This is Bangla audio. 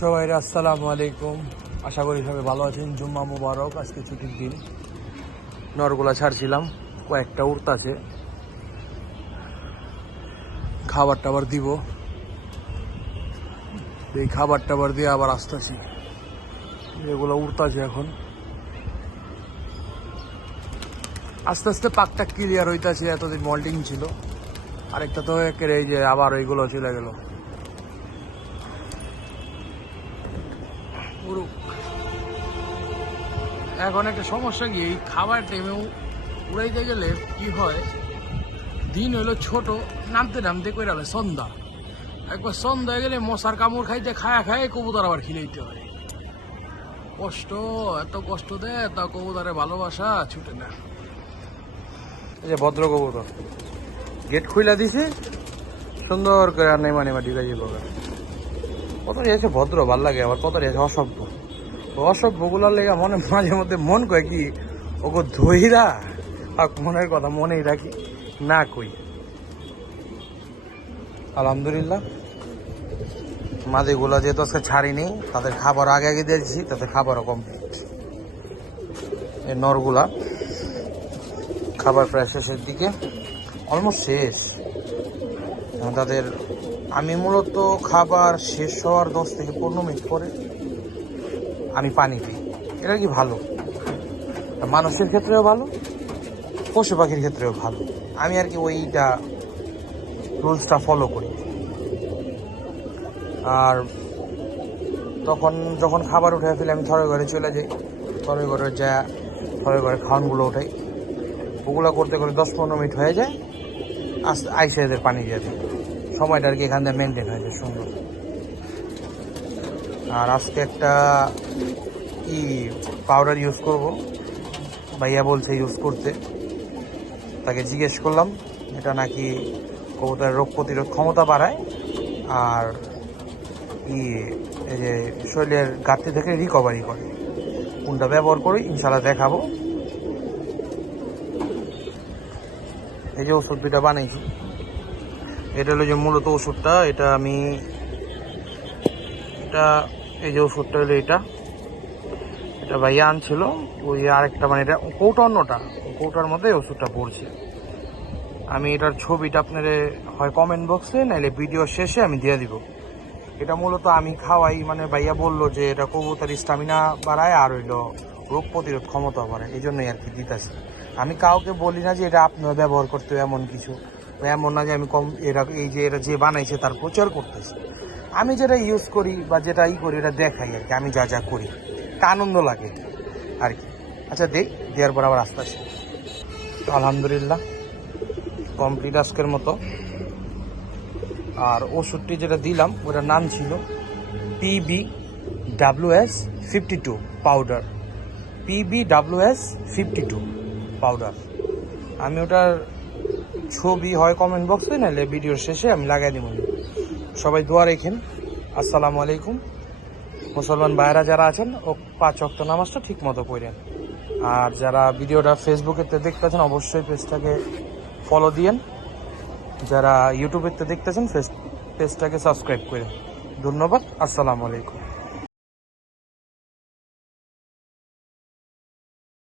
সবাই আসসালামু আলাইকুম। আশা করি সবাই ভালো আছেন। জুম্মা মুবারক, আজকে ছুটির দিন। নরগুলা ছাড়ছিলাম, কয়েকটা উড়তাছে। খাবার টাবার দিব। এই খাবার টাবার দিয়ে আবার আসতেছি। এগুলো উড়তাছে এখন। আস্তে আস্তে পাকটা ক্লিয়ার হইতাছে, এতদিন মল্টিং ছিল। আরেকটা তো এই যে আবার ওইগুলো চলে গেল। এখন একটা সমস্যা কি, এই খাবার টাইমে উড়াইতে গেলে কি হয়, দিন হইল ছোট, নামতে নামতে কইরা হবে সন্ধ্যা। একবার সন্ধ্যা গেলে মশার কামড় খাইতে, খায়া খায় কবুতর আবার খিলাইতে হয়। কষ্ট, এত কষ্ট দেয় তা কবুতরের ভালোবাসা, ছুটে না। এই যে ভদ্র কবুতর, গেট খুইলা দিছে, সুন্দর করে আর নেমা নেমা ঢিলা যাব কত এসে ভদ্র, ভালো লাগে, আবার কত এসে অসভ্য। অসভ্যগুলোর লেগে মনে মাঝে মধ্যে মন কয় কি ওকে ধইরা, আর মনের কথা মনেই রাখি, না কই। আলহামদুলিল্লাহ মাদিগুলো যেহেতু আজকে ছাড়িনি, তাদের খাবার আগে আগে দিয়েছি তাদের খাবারও কমপ্লিট এই নরগুলা, খাবার প্রায় শেষের দিকে অলমোস্ট শেষ। তাদের আমি মূলত খাবার শেষ হওয়ার দশ থেকে পনেরো মিনিট পরে আমি পানি পিই এটা কি ভালো? মানুষের ক্ষেত্রেও ভালো, পশু পাখির ক্ষেত্রেও ভালো। আমি আর কি ওইটা রুলসটা ফলো করি। আর তখন যখন খাবার উঠে ফেলে, আমি থরে ঘরে চলে যাই। থরে ঘরে যা, থরে ঘরে খাওয়ানগুলো উঠাই। ওগুলো করতে করে দশ পনেরো মিনিট হয়ে যায়। আইসে এদের পানি দিয়ে। সময়টা আর কি এখান থেকে মেনটেন হয়ে যায় সুন্দর আর আজকে একটা ই পাউডার ইউজ করব। ভাইয়া বলছে ইউজ করতে। তাকে জিজ্ঞেস করলাম, এটা নাকি কবুতরের রোগ প্রতিরোধ ক্ষমতা বাড়ায়, আর ই, এই যে শরীরের ঘাটতি থেকে রিকভারি করে। কোনটা ব্যবহার করি ইনশাল্লাহ দেখাবো। এই যে ওষুধ দুটা বানাইছি, এটা হলো যে মূলত ওষুধটা, এটা আমি, এটা, এই যে ওষুধটা হলো এটা। এটা ভাইয়া আনছিল, ওই আরেকটা মানে এটা কৌটা অন্যটা কৌটার মধ্যে ওষুধটা পড়ছে। আমি এটার ছবিটা আপনার হয় কমেন্ট বক্সে নাহলে ভিডিও শেষে আমি দিয়ে দিব। এটা মূলত আমি খাওয়াই মানে ভাইয়া বলল যে এটা কবুতর স্টামিনা বাড়ায় আর হইল রোগ প্রতিরোধ ক্ষমতা বাড়ায়, এই জন্যই আর কি দিতেছি। আমি কাউকে বলি না যে এটা আপনারা ব্যবহার করতে এমন কিছু। এমন না যে আমি কম এরা এই যে এরা যে বানাইছে তার প্রচার করতেছে। আমি যেটা ইউজ করি বা যেটা ই করি, এটা দেখাই আর কি। আমি যা যা করি, তা আনন্দ লাগে আর কি। আচ্ছা দেখ, দেওয়ার পর আবার আস্তে আসি তো আলহামদুলিল্লাহ কমপ্লিট আজকের মতো। আর ওষুধটি যেটা দিলাম, ওটার নাম ছিল PB W S fifty two powder PB W S fifty two powder আমি ওটার ছবি হয় কমেন্ট বক্সে নাহলে ভিডিওর শেষে আমি লাগাই দিব। সবাই দোয়া রেখেন। আসসালামু আলাইকুম। মুসলমান ভাইয়েরা যারা আছেন, ও পাঁচ অক্ত নামাজটা ঠিক মতো পড়েন। আর যারা ভিডিওটা ফেসবুকেতে দেখতেছেন অবশ্যই পেজটাকে ফলো দিয়েন। যারা ইউটিউবেতে দেখতেছেন পেজটাকে সাবস্ক্রাইব করেন। ধন্যবাদ। আসসালামু আলাইকুম।